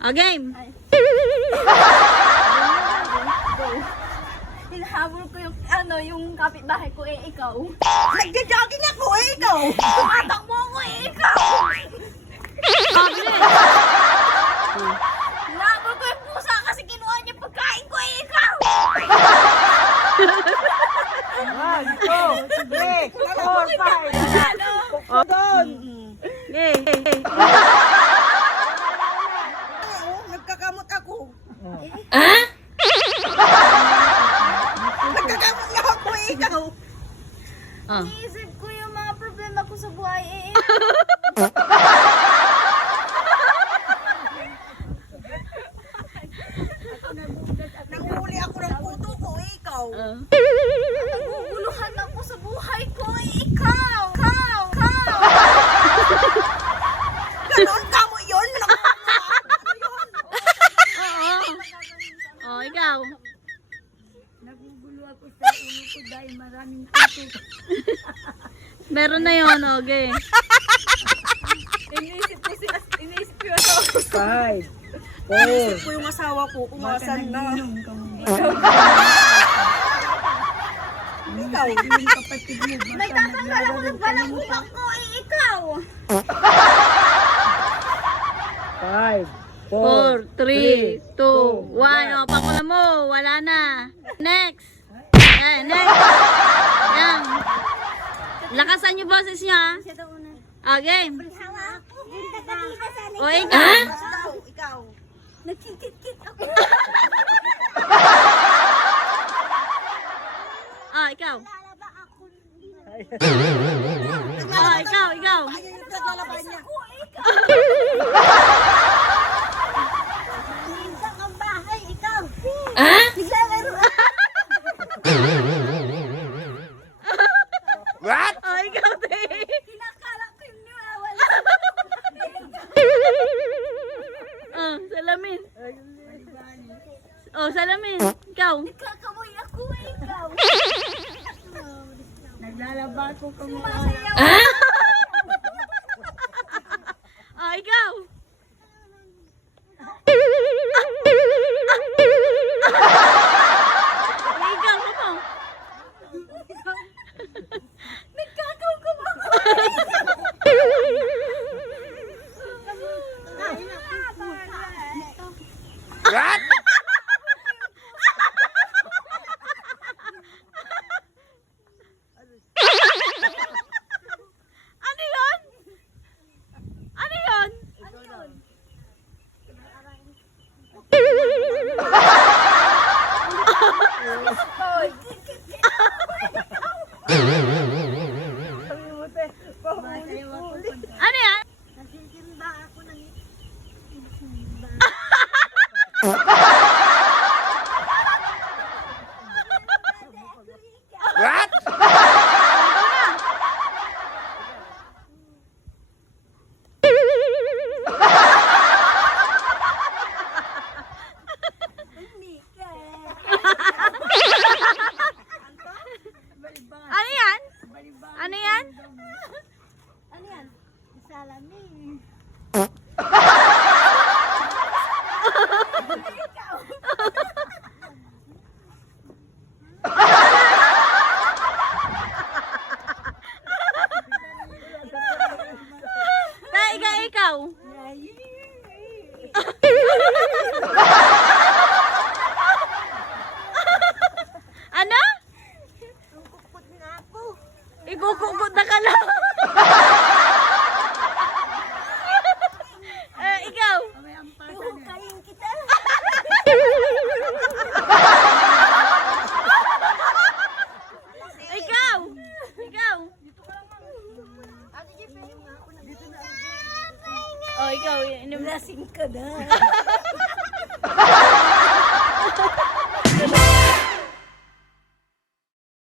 O, game. Hinahabol ko yung yung kapitbahay ko ikaw. Nagja-jogging ako ikaw. Tumatakbo ako ikaw. Hinahabol ko yung pusa kasi kinuha niya pagkain ko ikaw. 1, 2, 3, 4, 5. Doon. Game. Nagkakamot ako. Ah? Nagkakamot na ako ikaw. Oh. Iisip ko yung mga problema ko sa buhay Nanghuli ako ng puto ko ikaw. Naguguluhan ako sa buhay ko ikaw. Ikaw. Ganon ka mo yun. Oh, ikaw. Nagugulo ako sa ulo ko dahil maraming puto. Meron na yun, okay. Iniisip ko yung asawa ko. 5, 4. Naisip ko yung asawa ko kung asan na. Ikaw. Nagtatanggal ako ng balang umak ko ikaw. 5, 4, 3, 2, 1. O, pakula mo. Wala na. Next. Next. Yan. Lakasan yung boses nyo, ha? Siya daw una. O, game. Hawa ako. O, ikaw. Ikaw. Nagkikit ako. O, ikaw. Lalaba ako. O, ikaw. Ayun yung naglalaban niya. Ako ikaw. Minsan ang bahay ikaw. Ah? Naglalaro ako. O, ikaw, te. Kinakala ko yung niwawala. O, salamin. O, salamin. Ikaw. Kakamoy ako ikaw. Naglalaba ko kung Sumasayaw. Ah? O, ikaw. Ikaw mo. Nagkakawkam ako. Ano yun? Ano yun? Ano yan? Nagsisimba ako ng Ano yan? Ano yan? Ano yan? Salamin. Ikaw. Ano? Kukut na ako. Ikukukot na ka lang. Ikaw. Ihukayin kita. Ikaw. Ano yung Oh, ikaw. lasing ka na.